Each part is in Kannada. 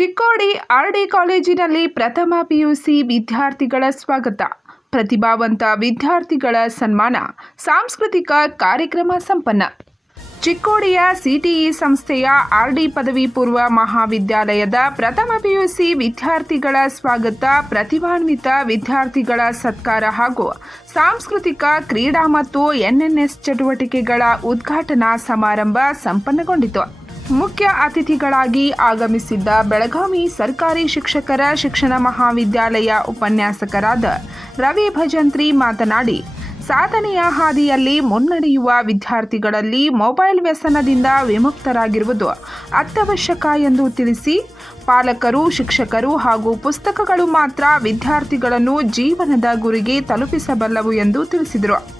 ಚಿಕ್ಕೋಡಿ ಆರ್ಡಿ ಕಾಲೇಜಿನಲ್ಲಿ ಪ್ರಥಮ ಪಿಯುಸಿ ವಿದ್ಯಾರ್ಥಿಗಳ ಸ್ವಾಗತ. ಪ್ರತಿಭಾವಂತ ವಿದ್ಯಾರ್ಥಿಗಳ ಸನ್ಮಾನ. ಸಾಂಸ್ಕೃತಿಕ ಕಾರ್ಯಕ್ರಮ ಸಂಪನ್ನ. ಚಿಕ್ಕೋಡಿಯ ಸಿಟಿಇ ಸಂಸ್ಥೆಯ ಆರ್ಡಿ ಪದವಿ ಪೂರ್ವ ಮಹಾವಿದ್ಯಾಲಯದ ಪ್ರಥಮ ಪಿಯುಸಿ ವಿದ್ಯಾರ್ಥಿಗಳ ಸ್ವಾಗತ, ಪ್ರತಿಭಾನ್ವಿತ ವಿದ್ಯಾರ್ಥಿಗಳ ಸತ್ಕಾರ ಹಾಗೂ ಸಾಂಸ್ಕೃತಿಕ ಕ್ರೀಡಾ ಮತ್ತು ಎನ್ಎನ್ಎಸ್ ಚಟುವಟಿಕೆಗಳ ಉದ್ಘಾಟನಾ ಸಮಾರಂಭ ಸಂಪನ್ನಗೊಂಡಿತು. ಮುಖ್ಯ ಅತಿಥಿಗಳಾಗಿ ಆಗಮಿಸಿದ್ದ ಬೆಳಗಾವಿ ಸರ್ಕಾರಿ ಶಿಕ್ಷಕರ ಶಿಕ್ಷಣ ಮಹಾವಿದ್ಯಾಲಯ ಉಪನ್ಯಾಸಕರಾದ ರವಿ ಭಜಂತ್ರಿ ಮಾತನಾಡಿ, ಸಾಧನೆಯ ಹಾದಿಯಲ್ಲಿ ಮುನ್ನಡೆಯುವ ವಿದ್ಯಾರ್ಥಿಗಳಲ್ಲಿ ಮೊಬೈಲ್ ವ್ಯಸನದಿಂದ ವಿಮುಕ್ತರಾಗಿರುವುದು ಅತ್ಯವಶ್ಯಕ ಎಂದು ತಿಳಿಸಿ, ಪಾಲಕರು, ಶಿಕ್ಷಕರು ಹಾಗೂ ಪುಸ್ತಕಗಳು ಮಾತ್ರ ವಿದ್ಯಾರ್ಥಿಗಳನ್ನು ಜೀವನದ ಗುರಿಗೆ ತಲುಪಿಸಬಲ್ಲವು ಎಂದು ತಿಳಿಸಿದರು.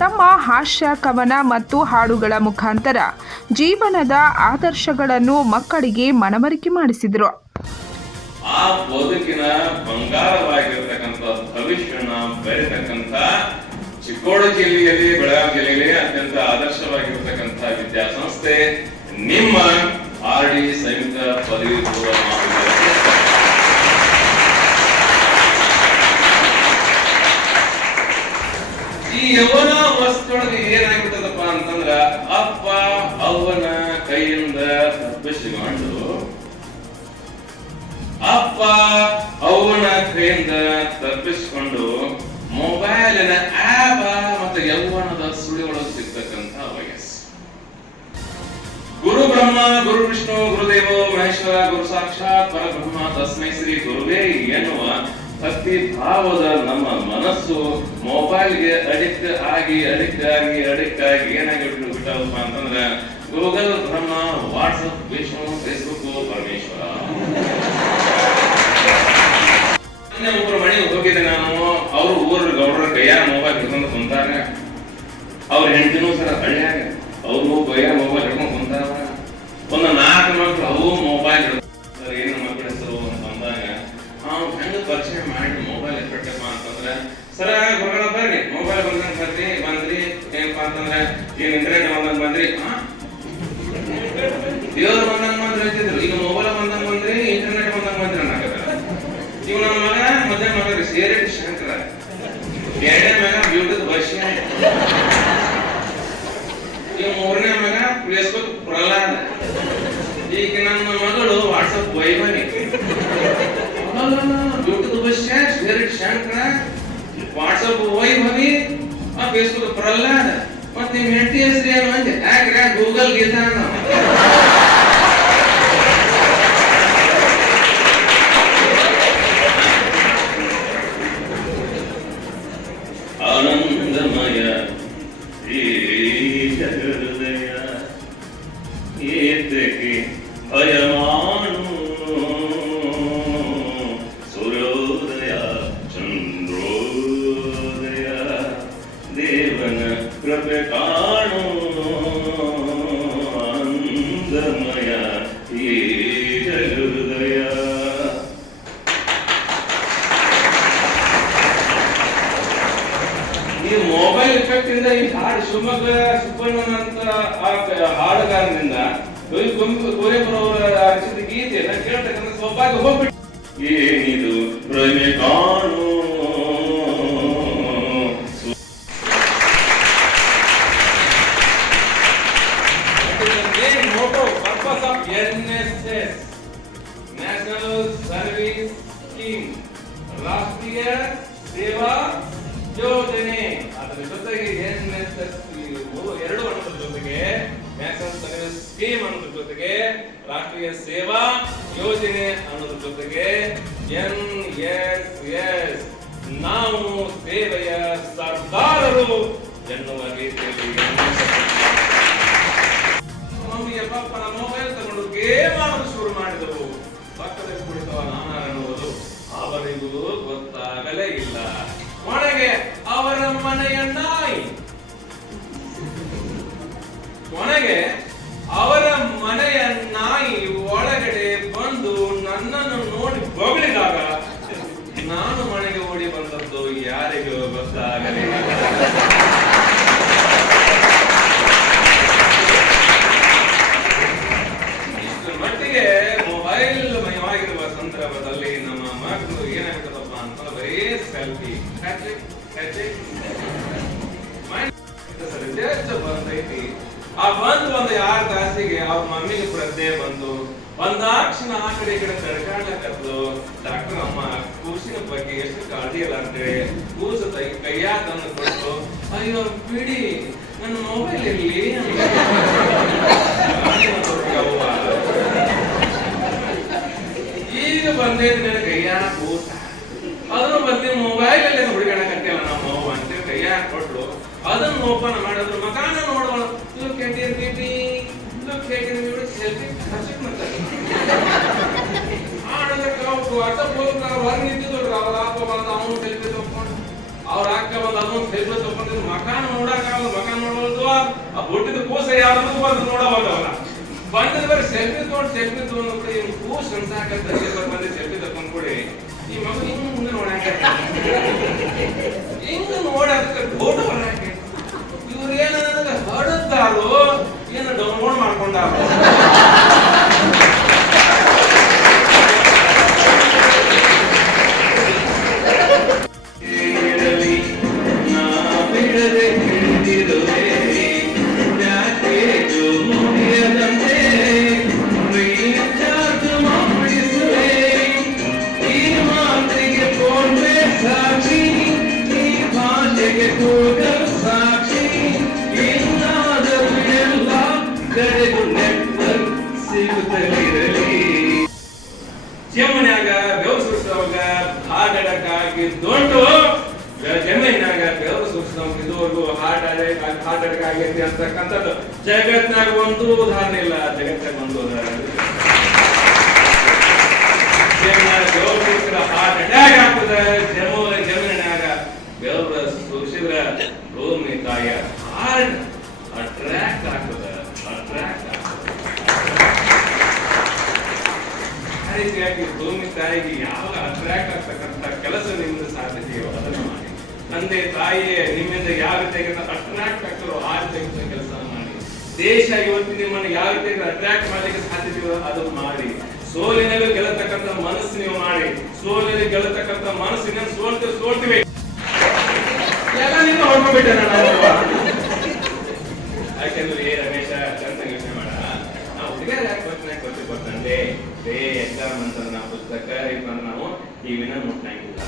ತಮ್ಮ ಹಾಸ್ಯ ಕವನ ಮತ್ತು ಹಾಡುಗಳ ಮುಖಾಂತರ ಜೀವನದ ಆದರ್ಶಗಳನ್ನು ಮಕ್ಕಳಿಗೆ ಮನವರಿಕೆ ಮಾಡಿಸಿದರು. ಆ ಬದುಕಿನ ಬಂಗಾರವಾಗಿರ್ತಕ್ಕಂಥ ಭವಿಷ್ಯನ ಬೆರೆತಕ್ಕಂಥ ಚಿಕ್ಕೋಡು ಜಿಲ್ಲೆಯಲ್ಲಿ, ಬೆಳಗಾವಿ ಜಿಲ್ಲೆಯಲ್ಲಿ ಅತ್ಯಂತ ಆದರ್ಶವಾಗಿರ್ತಕ್ಕಂಥ ವಿದ್ಯಾಸಂಸ್ಥೆ ನಿಮ್ಮ ಆರ್ ಡಿ ಸಂಯುಕ್ತ ಪದವಿ ಪೂರ್ವ ಈ ಅಪ್ಪ ಅವ್ವನ ಕೈಯಿಂದ ತಪ್ಪಿಸಿಕೊಂಡು ಅಪ್ಪ, ಅವನ ಕೈಯಿಂದ ತಪ್ಪಿಸಿಕೊಂಡು ಮೊಬೈಲಿನ ಆಪ್ ಮತ್ತು ಯೌವನದ ಸುಳಿಗಳು ಸಿಗ್ತಕ್ಕಂತಹ ವಯಸ್ಸು. ಗುರು ಬ್ರಹ್ಮ, ಗುರು ವಿಷ್ಣು, ಗುರುದೇವೋ, ಮಹೇಶ್ವರ, ಗುರು ಸಾಕ್ಷಾತ್, ಪರಬ್ರಹ್ಮ, ತಸ್ಮೈ ಶ್ರೀ ಗುರುವೇ ಎನ್ನುವ ಭಕ್ತಿ ಭಾವದ ನಮ್ಮ ಮನಸ್ಸು ಮೊಬೈಲ್ಗೆ ಅಡಿಕ್ಟ್ ಆಗಿ ಅಡಿಕ್ಟ್ ಆಗಿ ಅಡಿಕ್ಟ್ ಆಗಿ ಏನಾಗಿ ಬಿಟ್ಟವಪ್ಪ ಅಂತಂದ್ರೆ, Google, Brahma, WhatsApp, Vishnu Facebook Parameshwara. ಒಬ್ಬರು ಮನೆಗೆ ಹೋಗಿದ್ದೆ ನಾನು. ಅವ್ರ ಊರ ಗೌಡ್ರ ಕೈಯಾರ ಮೊಬೈಲ್ ಹಿಡ್ಕೊಂಡು ಕುಂತಾರ. ಅವ್ರ ಹೆಂಡತಿನೂ ಸರ ಹಳ್ಳಿಯಾಗ. ಅವ್ರು ಕೈಯಾರ ಮೊಬೈಲ್ ಹಿಡ್ಕೊಂಡು ಕುಂತಾರ. ಒಂದು ನಾಲ್ಕು ಮಕ್ಕಳು ಅವು ಮೊಬೈಲ್ ಸರ್ ಏನು ಮಕ್ಕಳ ಹೆಸರು ಅಂತ ಬಂದಾಗ ಅವ್ನು ಪರಿಚಯ ಮಾಡಿ ಮೊಬೈಲ್ ಎಫೆಕ್ಟಪ್ಪ ಅಂತಂದ್ರೆ, ಸರ ಹೊರಗಡೆ ಬರ್ರಿ. ಮೊಬೈಲ್ ಬಂದಂಗ ಬರ್ರಿ, ಬಂದ್ರಿ. ಏನಪ್ಪ ಅಂತಂದ್ರೆ, ಏನ್ ಇಂಟರ್ನೆಟ್ ಬಂದಂಗ ಬಂದ್ರಿ? ದೇವ್ರ ಬಂದಂಗ್ ಬಂದ್ರಿ ಅಂತಿದ್ರು. ಈಗ ಮೊಬೈಲ್ ಬಂದಂಗ್ ಬಂದ್ರಿ ಇಂಟರ್ನೆಟ್ ಬಂದಂಗ್ ಬಂದ್ರಿ ಅನ್ನಕತ್ತಾರ. ಇವ್ ನಮ್ಮ ಮಗ ಮದ್ವೆ ಮಗ ಸೇರಿ ಶಂಕರ. ಎರಡನೇ ಮಗ ಬ್ಯೂಟಿ ವರ್ಷ. ಈಗ ಮೂರನೇ ಮಗ ಫೇಸ್ಬುಕ್ ಪ್ರಹ್ಲಾದ. ಈಗ ನಮ್ಮ ಮಗಳು ವಾಟ್ಸಪ್ ವೈಭವಿ ಬ್ಯೂಟದ ವರ್ಷ ಸೇರಿ ಶಂಕರ ವಾಟ್ಸಪ್ ವೈಭವಿ ಫೇಸ್ಬುಕ್ ಪ್ರಹ್ಲಾದ್ ಮತ್ತೆ ನಿಮ್ ಹೆಂಡತಿ ಹೆಸರು ಏನು ಅಂದೆ? ಯಾಕ್ರೆ ಗೂಗಲ್ ಗೀತಾ ನಾವು ಈ ಮೊಬೈಲ್ ಎಫೆಕ್ಟ್ ಇಂದ ಈ ಹಾಡು ಶಿವಮೊಗ್ಗ ಸುಬ್ಬಣ್ಣನ ಅಂತ ಹಾಡುಗಾರನಿಂದ ಕವಿ ಕುವೆಂಪು ಅವರ ರಚಿತ ಗೀತೆಯನ್ನ ಕೇಳ್ತಕ್ಕಂಥ ಸೊಬ್ಬಾಗಿ ಹೋಗ್ಬಿಟ್ಟು ಏನಿದು ಪ್ರಮೆ ಕಾಣು ಸ್ಕೀಮ್ ಅನ್ನೋದ್ರ ಜೊತೆಗೆ ರಾಷ್ಟ್ರೀಯ ಸೇವಾ ಯೋಜನೆ ಅನ್ನೋದ್ರ ಜೊತೆಗೆ ಎನ್ ಎಸ್ ಎಸ್. ನಾವು ಸೇವೆಯ ಸರ್ದಾರರು ಎನ್ನುವ ರೀತಿಯಲ್ಲಿ ಮಮ್ಮಿಯ ಮೊಬೈಲ್ ತಗೊಂಡು ಗೇಮ್ ಆಡಲು ಶುರು ಮಾಡಿದವು ಪಕ್ಕದಲ್ಲಿ ಕುಳಿತವ ನಾನ ಎನ್ನುವುದು ಅವರಿಗೂ ಗೊತ್ತಾಗಲೇ ಇಲ್ಲ. ಕೊನೆಗೆ ಅವರ ಮನೆಯ ನಾಯಿ ಬಿಡಿ, ನನ್ನ ಮೊಬೈಲ್ ಇರಲಿ ಈಗ ಬಂದೈತಿ ನನ್ನ ಕೈಯಾಗ ಕೂಸ ಅದನ್ನು ಬಂದು ಮೊಬೈಲ್ ಅಲ್ಲಿ ಹುಡುಗಾಡಕತ್ತೇವ ನಮ್ಮ ಅವ್ವ ಅಂತ ಕೈಯಾಗ ಕೊಟ್ರು ಅದನ್ನು ಓಪನ್ ಮಾಡಿದ್ರು. ಮಕಾನ ನೋಡೋಣ look here baby? Look here baby? Selfie ಹರ್ಷಿಕ್ ಮಾಡ್ತಾರೆ ಆಡೋದಕ್ಕೆ ಅವ್ರು ಅರ್ಥ ಹೊರಗೆ ಹೊರ ನಿಂತಿದ್ರು ಅವ್ರ ಅಪ್ಪ ಬಂದ ಅವನು ಸೆಲ್ಫಿ ತಗೊಂಡು ಅವ್ರ ಅಕ್ಕ ಬಂದ್ರೆ ಅದನ್ನು ಸೆಲ್ಫಿ ತಗೊಂಡಿದ್ರು ಮಕಾನ ನೋಡಕ್ಕಾಗಲ್ಲ ಮಕಾನ ನೋಡೋದು ಆ ಬುಟ್ಟಿದ ಕೂಸ ಯಾವ್ದು ಬಂದು ನೋಡೋವಾಗ ಬಂದ್ರೆ ಬರೀ ಸೆಲ್ಫಿ ತಗೊಂಡು ಸೆಲ್ಫಿ ತಗೊಂಡು ಇವ್ನು ಕೂಸ್ ಅನ್ಸಾಕಂತ ಬಂದು ಸೆಲ್ಫಿ ತಕೊಂಡ್ಬಿಡಿ ಕೊಡಿ ಈ ಮಗು ಹಿಂಗ್ ಮುಂದೆ ನೋಡಾಕ ಇನ್ನು ನೋಡಕ್ಕೆ ಫೋಟೋ ಬರಾಕೆ ಇವ್ರು ಏನ ಹಡದ್ದಾರೋ ಏನು ಡೌನ್ಲೋಡ್ ಮಾಡ್ಕೊಂಡಾರೋ. ಜಮನ್ಯಾಗ ಬೆವರು ಸುರಿಸೋವಾಗ ಹಾಡಾಡಕ್ಕಾಗಿ ಜಮೀನಾಗ ಬೆವರು ಸುರಿಸೋವಾಗ ಇದುವರೆಗೂ ಅಟ್ಯಾಕ್ ಆಗೈತಿ ಅಂತಕ್ಕಂಥದ್ದು. ಜಗತ್ನಾಗ ಒಂದು ಉದಾಹರಣೆ ಇಲ್ಲ ಜಗತ್ನಾಗ ಒಂದು ಉದಾಹರಣೆ ರೀತಿಯಾಗಿ ಭೂಮಿ ತಾಯಿಗೆ ಯಾವ ಅಟ್ರಾಕ್ಟ್ ಆಗ್ತಕ್ಕಂಥ ಕೆಲಸ ನಿಮ್ಮ ಸಾಧ್ಯತೆಯೋ ಅದನ್ನು ಮಾಡಿ. ತಂದೆ, ತಾಯಿಯೇ ನಿಮ್ಮಿಂದ ಯಾವ ರೀತಿಯಾಗಿ ಅಟ್ರಾಕ್ಟ್ ಆಗ್ತಾರೋ ಆ ರೀತಿಯಾಗಿ ಕೆಲಸ ಮಾಡಿ. ದೇಶ ಇವತ್ತು ನಿಮ್ಮನ್ನು ಯಾವ ರೀತಿಯಾಗಿ ಅಟ್ರಾಕ್ಟ್ ಮಾಡಲಿಕ್ಕೆ ಸಾಧ್ಯತೆಯೋ ಅದನ್ನು ಮಾಡಿ. ಸೋಲಿನಲ್ಲಿ ಗೆಲ್ಲತಕ್ಕಂಥ ಮನಸ್ಸು ನೀವು ಮಾಡಿ. ಸೋಲಿನಲ್ಲಿ ಗೆಲ್ಲತಕ್ಕಂಥ ಮನಸ್ಸಿನ ಸೋಲ್ತು, ಸೋಲ್ತಿವೆ. ಎಲ್ಲ ಹೊಡ್ಕೊಂಡ್ಬಿಟ್ಟೆ ನಾನು. ಯಾಕೆಂದ್ರೆ ಏ ರೇ ಎಕ್ಸಾಮ್ ಅಂತಂದ್ರೆ ಪುಸ್ತಕ ಇಟ್ಕೊಂಡು ನಾವು ಟಿವಿನ ಮುಟ್ಟಂಗಿಲ್ಲ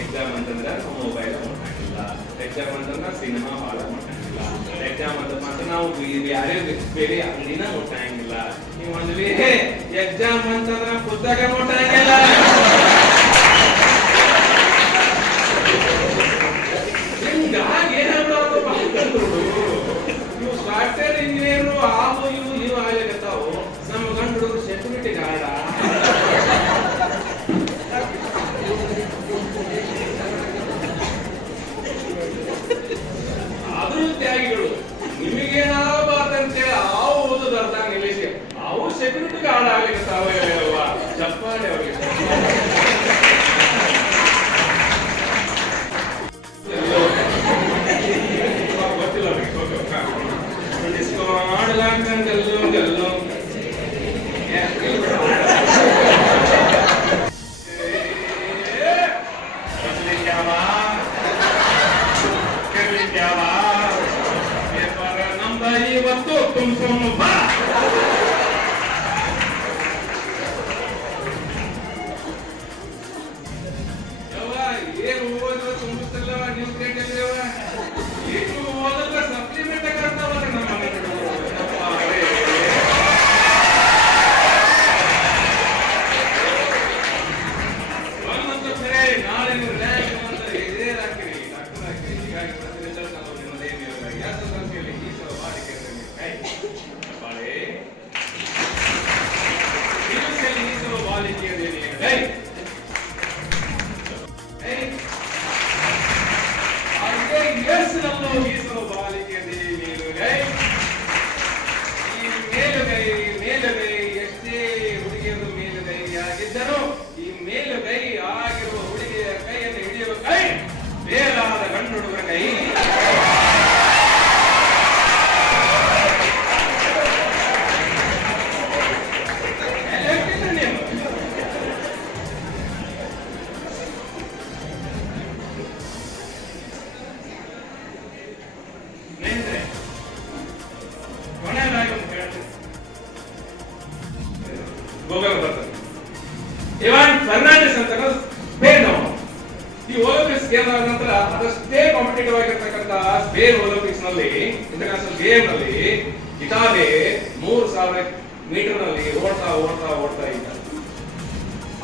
ಎಕ್ಸಾಮ್ ಅಂತಂದ್ರೆ ಮೊಬೈಲ್ ಮುಟ್ಟಂಗಿಲ್ಲ ಎಕ್ಸಾಮ್ ಅಂತಂದ್ರೆ ಸಿನಿಮಾ ಹಾಲ್ ಮುಟ್ಟಂಗಿಲ್ಲ ಎಕ್ಸಾಮ್ ಅಂತ ಮಾತ್ರ ನಾವು ಯಾರೇ ಬೇರೆ ಅಂಗಡಿನ ಮುಟ್ಟಂಗಿಲ್ಲ ನೀವು ಅಂದ್ರಿ ಎಕ್ಸಾಮ್ ಅಂತಂದ್ರೆ ಪುಸ್ತಕ ಮುಟ್ಟಂಗಿಲ್ಲ ಸಾಫ್ಟ್ವೇರ್ ಇಂಜಿನಿಯರ್ ಆವು ಇವು ಇವು ಆಗ್ಲಿಕತ್ತಾವು ನಮ್ಮ ಗಂಡು ಸೆಕ್ಯೂರಿಟಿ ಗಾರ್ಡ ತ್ಯಾಗಿಗಳು Hallelujah. ಗೂಗಲ್ ಬರ್ತದೆ ಇವಾನ್ ಫರ್ನಾಂಡಿಸ್ ಅಂತ ಸ್ಪೇನ್ ಈ ಒಲಿಂಪಿಕ್ಸ್ ಗೇಮ್ ಆದ ನಂತರ ಅದಷ್ಟೇ ಕಾಂಪಿಟೇಟಿವ್ ಆಗಿರ್ತಕ್ಕಂಥ ಸ್ಪೇನ್ ಒಲಿಂಪಿಕ್ಸ್ನಲ್ಲಿ ಇಂಟರ್ನ್ಯಾಷನಲ್ ಗೇಮ್ನಲ್ಲಿ ಇಟಾಲಿ ಮೂರು ಸಾವಿರ ಮೀಟರ್ನಲ್ಲಿ ಓಡ್ತಾ ಓಡ್ತಾ ಓಡ್ತಾ ಇದ್ದಾರೆ.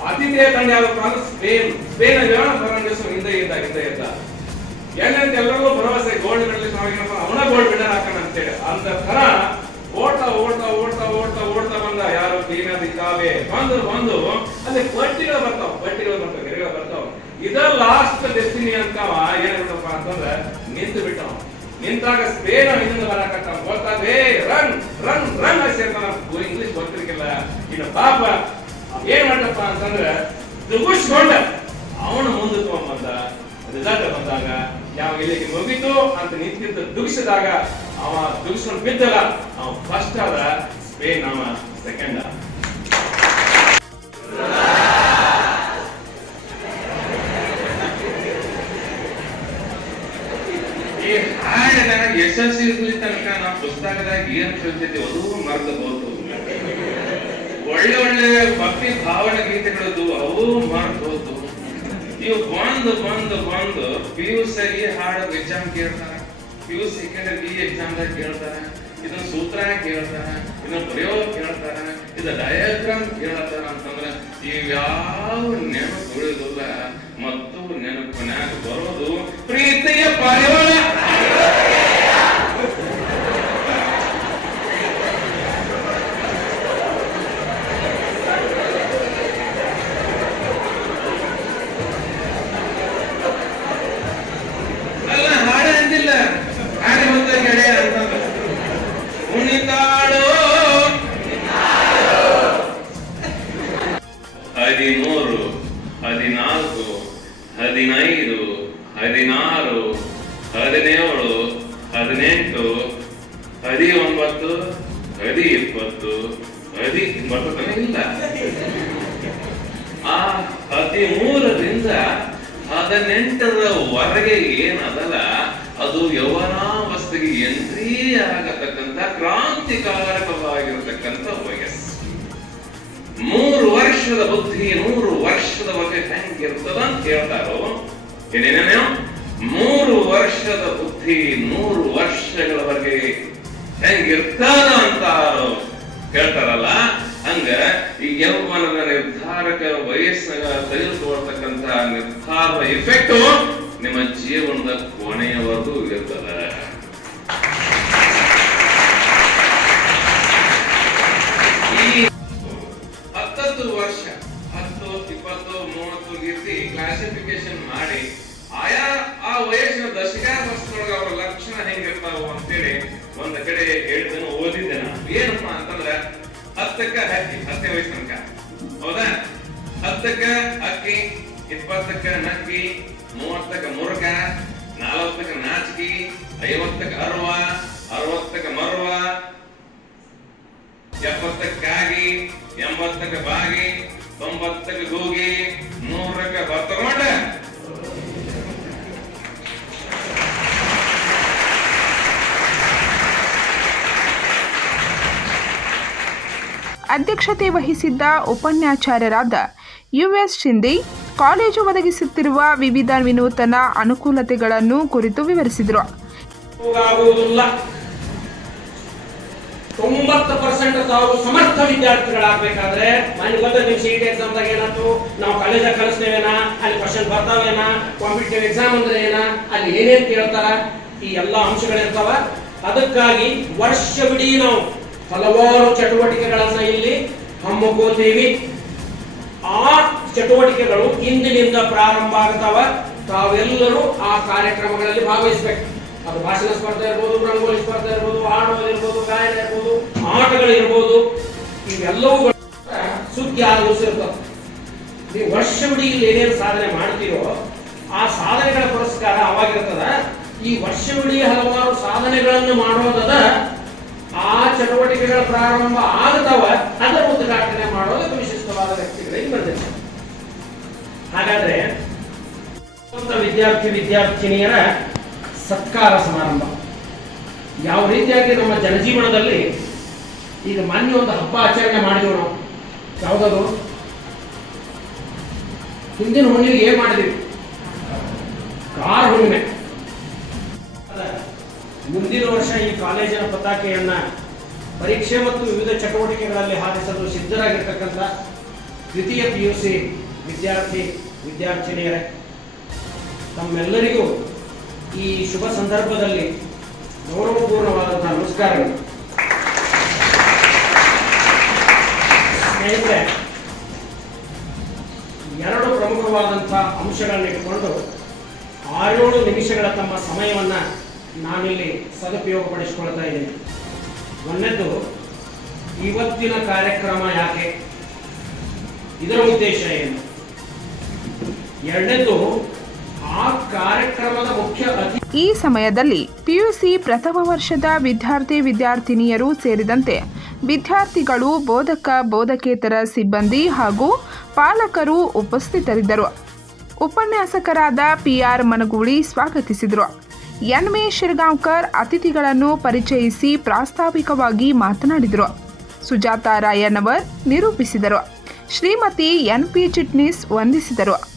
ಆತಿಥೇಯ ತಂಡ ಯಾವ ಅಂದ್ರೆ ಸ್ಪೇನ್ ಸ್ಪೇನ್ ಲಿಯೋನ ಫರ್ನಾಂಡಿಸ್ ಹಿಂದೆ ಇದ್ದ ಹಿಂದೆ ಇದ್ದ? ಎಲ್ಲರಿಗೂ ಭರವಸೆ ಗೋಲ್ಡ್ ಮೆಡಲಿಸ್ಟ್ ಅವನ ಗೋಲ್ಡ್ ಮೆಡಲ್ ಹಾಕೋಣ ಅಂತೇಳಿ. ಅಂತ ತರ ಓಡ್ತಾ ಓಡ್ತಾ ಓಡ್ತಾ ಓಡ್ತಾ ಓಡ್ತಾ ಬಂದ ಯಾರು? ಟೀನದ ಇದ್ದಾವೆ ಬಂದು ಬಂದು, ಅಲ್ಲಿ ಪಟ್ಟಿಗಳು ಬರ್ತಾವ ಪಟ್ಟಿಗಳು ಬರ್ತಾವ, ಗೆರೆಗಳು ಬರ್ತಾವ. ಇದ ಲಾಸ್ಟ್ ಡೆಸ್ಟಿನಿ ಅಂತಾವ ಏನಾಗ್ಬಿಟ್ಟಪ್ಪ ಅಂತಂದ್ರೆ ನಿಂತು ಬಿಟ್ಟವ. ನಿಂತಾಗ ಸ್ಪೇನ್ ಹಿಂದಿಂದ ಬರಕತ್ತ ಗೊತ್ತಾಗ ರನ್ ರನ್ ರನ್ ಸೇರ್ತಾನ ಇಂಗ್ಲಿಷ್ ಗೊತ್ತಿರ್ಕಿಲ್ಲ ಇನ್ನು ಪಾಪ, ಏನ್ ಮಾಡಪ್ಪ ಅಂತಂದ್ರೆ ತುಗುಸ್ಕೊಂಡ ಅವನು ಮುಂದೆ ಬಂದ ರಿಸಲ್ಟ್ ಬಂದಾಗ ಯಾವ ಇಲ್ಲಿಗೆ ಮುಗಿತು ಅಂತ ನಿಂತಿದ್ದ ದುಗಿಸಿದಾಗ ಅವ ದುಗಿಸ್ಕೊಂಡು ಬಿದ್ದಲ್ಲ ಅವ ಫಸ್ಟ್ ಆದ ಸ್ಪೇನ್ ಅವ ಸೆಕೆಂಡ್ ಈ ಹಾಡಿನ ಯಶಸ್ವಿ ತನಕ ನಾವು ಪುಸ್ತಕದಾಗ ಏನ್ ಕಲ್ತೈತಿ ಅದು ಮರ್ತಬಹುದು ಒಳ್ಳೆ ಒಳ್ಳೆ ಭಕ್ತಿ ಭಾವನೆ ಗೀತೆಗಳದ್ದು ಅವು ಮರೆತು ಇವು ಬಂದು ಬಂದು ಬಂದು ಪಿ ಯು ಸಿ ಹಾಡ ಎಕ್ಸಾಮ್ ಕೇಳ್ತಾರೆ. P U second B exam ದಾಗ ಕೇಳ್ತಾರ. ಇದನ್ನ ಸೂತ್ರ ಕೇಳ್ತಾರ. ಇದನ್ನ ಬರೆಯೋ ಕೇಳ್ತಾರ. ಇದ ಡಯಾಗ್ರಾಮ್ ಕೇಳ್ತಾರೆ ಅಂತಂದ್ರ ಇವ್ಯಾವ ನೆನಪು ಉಳಿದಿಲ್ಲ ಮತ್ತು ನೆನಪಿನ್ಯಾಗ ಬರೋದು ಪ್ರೀತಿಯ ಪಾರಿವಾಳ. ಎಂಟ್ರಿ ಆಗತಕ್ಕಂತ ಕ್ರಾಂತಿಕಾರಕವಾಗಿರತಕ್ಕಂತ ವಯಸ್ಸು. ಮೂರು ವರ್ಷದ ಬುದ್ಧಿ ನೂರು ವರ್ಷದ ಬಗ್ಗೆ ಹೆಂಗಿರ್ತದ ಅಂತ ಹೇಳ್ತಾರೋ ಏನೇನೇನೋ? ಮೂರು ವರ್ಷದ ಬುದ್ಧಿ ನೂರು ವರ್ಷಗಳವರೆಗೆ ಹೆಂಗಿರ್ತದ ಅಂತ ಹೇಳ್ತಾರಲ್ಲ ಹಂಗ ಈ ಯೌವನದ ನಿರ್ಧಾರಕ ವಯಸ್ಸಿನ ತೆಗೆದುಕೊಳ್ತಕ್ಕಂತ ನಿರ್ಧಾರದ ಎಫೆಕ್ಟ್ ನಿಮ್ಮ ಜೀವನದ ಕೊನೆಯವರೆಗೂ ಇರ್ತದೆ. ರೀತಿ ಕ್ಲಾಸಿಫಿಕೇಶನ್ ಮಾಡಿ, ಆಯಾ ಆ ವಯಸ್ಸಿನ ದಶಕಾವಸ್ಥೆಯೊಳಗೆ ಅವರ ಲಕ್ಷಣ ಹೆಂಗಿರ್ತಾವ ಅಂತೇಳಿ ಒಂದ್ ಕಡೆ ಹೇಳಿದನು ಓದಿದ್ದೆ ನಾನು. ಏನಪ್ಪಾ ಅಂತಂದ್ರ, ಹತ್ತಕ್ಕ ಹಕ್ಕಿ, ಹತ್ತನೇ ವಯಸ್ಸು ತನಕ. ಹೌದಾ? ಹತ್ತಕ್ಕ ಅಕ್ಕಿ ಇಪ್ಪತ್ತಕ್ಕ ನಕ್ಕಿ, ಮೂವತ್ತಕ್ಕ ಮುರುಕ, ನಲವತ್ತಕ್ಕ ನಾಚಿಕಿ, ಐವತ್ತಕ್ಕ ಅರ್ವ, ಅರವತ್ತಕ್ಕ ಮರ್ವ ಎಪ್ಪತ್ತಕ್ಕಾಗಿ ಎಂಬತ್ತಕ್ಕ ಬಾಗಿ, ತೊಂಬತ್ತಕ್ಕೆ ಗೂಗಿ ಅಧ್ಯಕ್ಷತೆ ವಹಿಸಿದ್ದ ಉಪನ್ಯಾಚಾರ್ಯರಾದ ಯು ಎಸ್ ಶಿಂದೆ ಕಾಲೇಜು ಒದಗಿಸುತ್ತಿರುವ ವಿವಿಧ ವಿನೂತನ ಅನುಕೂಲತೆಗಳನ್ನು ಕುರಿತು ವಿವರಿಸಿದರು. ತೊಂಬತ್ತು ಪರ್ಸೆಂಟ್ ತಾವು ಸಮರ್ಥ ವಿದ್ಯಾರ್ಥಿಗಳಾಗಬೇಕಾದ್ರೆ ನನಗೆ ಗೊತ್ತ ನಿಮ್ ಸಿ ಎಕ್ಸಾಮ್ದಾಗ ಏನಾಯ್ತು? ನಾವು ಕಾಲೇಜಾಗ ಕಲಿಸ್ತೇವೇನಾ ಅಲ್ಲಿ ಕ್ವಶನ್ ಬರ್ತಾವೇನಾ? ಕಾಂಪಿಟೇಟಿವ್ ಎಕ್ಸಾಮ್ ಅಂದ್ರೆ ಏನ? ಅಲ್ಲಿ ಏನೇನ್ ಕೇಳ್ತಾರ? ಈ ಎಲ್ಲಾ ಅಂಶಗಳಿರ್ತಾವ. ಅದಕ್ಕಾಗಿ ವರ್ಷವಿಡೀ ನಾವು. ಹಲವಾರು ಚಟುವಟಿಕೆಗಳನ್ನ ಇಲ್ಲಿ ಹಮ್ಮಿಕೋತೀವಿ ಆ ಚಟುವಟಿಕೆಗಳು ಇಂದಿನಿಂದ ಪ್ರಾರಂಭ ಆಗ್ತಾವ. ತಾವೆಲ್ಲರೂ ಆ ಕಾರ್ಯಕ್ರಮಗಳಲ್ಲಿ ಭಾಗವಹಿಸ್ಬೇಕು. ಅದು ಭಾಷಣ ಸ್ಪರ್ಧೆ ಇರ್ಬೋದು, ರಂಗೋಲಿ ಸ್ಪರ್ಧೆ ಇರ್ಬೋದು ಹಾಡೋದಿರ್ಬೋದು ಗಾಯನ ಇರ್ಬೋದು ಆಟಗಳಿರ್ಬೋದು ಇವೆಲ್ಲವೂ ಸುದ್ದಿ ಆಲೋಚಿಸಿರ್ತವೆ ನೀವು ವರ್ಷವಿಡೀ ಇಲ್ಲಿ ಏನೇನು ಸಾಧನೆ ಮಾಡ್ತೀರೋ, ಆ ಸಾಧನೆಗಳ ಪುರಸ್ಕಾರ ಅವಾಗಿರ್ತದ. ಈ ವರ್ಷವಿಡೀ ಹಲವಾರು ಸಾಧನೆಗಳನ್ನು ಮಾಡೋದದ ಆ ಚಟುವಟಿಕೆಗಳ ಪ್ರಾರಂಭ ಆಗ್ತಾವ, ಅದರ ಉದ್ಘಾಟನೆ ಮಾಡೋದಕ್ಕೆ ವಿಶಿಷ್ಟವಾದ ವ್ಯಕ್ತಿಗಳಿಗೆ ಬಂದಿದೆ ಹಾಗಾದ್ರೆ ವಿದ್ಯಾರ್ಥಿ, ವಿದ್ಯಾರ್ಥಿನಿಯರ ಸತ್ಕಾರ ಸಮಾರಂಭ. ಯಾವ ರೀತಿಯಾಗಿ ನಮ್ಮ ಜನಜೀವನದಲ್ಲಿ ಈಗ ಮಾನ್ಯ ಒಂದು ಹಬ್ಬ ಆಚರಣೆ ಮಾಡಿದೆವು ನಾವು ಯಾವುದದು? ಹಿಂದಿನ ಹುಣ್ಣಿಗೆ ಏನ್ ಮಾಡಿದ್ವಿ? ಕಾರ್ ಹುಣ್ಣಿಮೆ. ಮುಂದಿನ ವರ್ಷ ಈ ಕಾಲೇಜಿನ ಪತಾಕೆಯನ್ನ ಪರೀಕ್ಷೆ ಮತ್ತು ವಿವಿಧ ಚಟುವಟಿಕೆಗಳಲ್ಲಿ ಹಾರಿಸಲು ಸಿದ್ಧರಾಗಿರ್ತಕ್ಕಂಥ ದ್ವಿತೀಯ ಪಿ ಯು ಸಿ ವಿದ್ಯಾರ್ಥಿ, ವಿದ್ಯಾರ್ಥಿನಿಯರೇ, ತಮ್ಮೆಲ್ಲರಿಗೂ ಈ ಶುಭ ಸಂದರ್ಭದಲ್ಲಿ ಗೌರವಪೂರ್ಣವಾದಂತಹ ನಮಸ್ಕಾರಗಳು. ಸ್ನೇಹಿತರೆ, ಎರಡು ಪ್ರಮುಖವಾದಂತಹ ಅಂಶಗಳನ್ನು ಇಟ್ಟುಕೊಂಡು ಆರೇಳು ನಿಮಿಷಗಳ ತಮ್ಮ ಸಮಯವನ್ನ ನಾನಿಲ್ಲಿ ಸದುಪಯೋಗಪಡಿಸಿಕೊಳ್ತಾ ಇದ್ದೀನಿ. ಒಂದೆದ್ದು ಇವತ್ತಿನ ಕಾರ್ಯಕ್ರಮ ಯಾಕೆ? ಇದರ ಉದ್ದೇಶ ಏನು? ಎರಡನೇದ್ದು ಈ ಸಮಯದಲ್ಲಿ ಪಿಯುಸಿ ಪ್ರಥಮ ವರ್ಷದ ವಿದ್ಯಾರ್ಥಿ ವಿದ್ಯಾರ್ಥಿನಿಯರು ಸೇರಿದಂತೆ ವಿದ್ಯಾರ್ಥಿಗಳು ಬೋಧಕ, ಬೋಧಕೇತರ ಸಿಬ್ಬಂದಿ ಹಾಗೂ ಪಾಲಕರು ಉಪಸ್ಥಿತರಿದ್ದರು. ಉಪನ್ಯಾಸಕರಾದ ಪಿಆರ್ ಮನಗೂಳಿ ಸ್ವಾಗತಿಸಿದರು. ಎನ್ಮೆ ಶಿರ್ಗಾಂವ್ಕರ್ ಅತಿಥಿಗಳನ್ನು ಪರಿಚಯಿಸಿ ಪ್ರಾಸ್ತಾವಿಕವಾಗಿ ಮಾತನಾಡಿದರು. ಸುಜಾತ ರಾಯಣ್ಣವರ್ ನಿರೂಪಿಸಿದರು. ಶ್ರೀಮತಿ ಎನ್ಪಿ ಚಿಟ್ನೀಸ್ ವಂದಿಸಿದರು.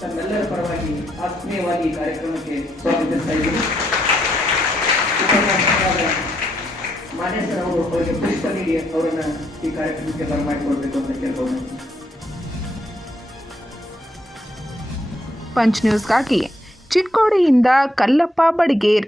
ತಮ್ಮೆಲ್ಲರ ಪರವಾಗಿ ಆತ್ಮೀಯವಾಗಿ ಕಾರ್ಯಕ್ರಮಕ್ಕೆ ಸ್ವಾಗತಿಸ್ತಾ ಇದ್ದೀನಿ ಮಾನೇಸರ್ ಅವರು ಅವರಿಗೆ ಪುಷ್ಪ ನೀಡಿ ಅವರನ್ನ ಈ ಕಾರ್ಯಕ್ರಮಕ್ಕೆ ಬರಮಾಡಿಕೊಳ್ಬೇಕು ಅಂತ ಕೇಳ್ಬೋದು ಪಂಚ್ ನ್ಯೂಸ್ಗಾಗಿ ಚಿಕ್ಕೋಡಿಯಿಂದ ಕಲ್ಲಪ್ಪ ಬಡಿಗೇರ್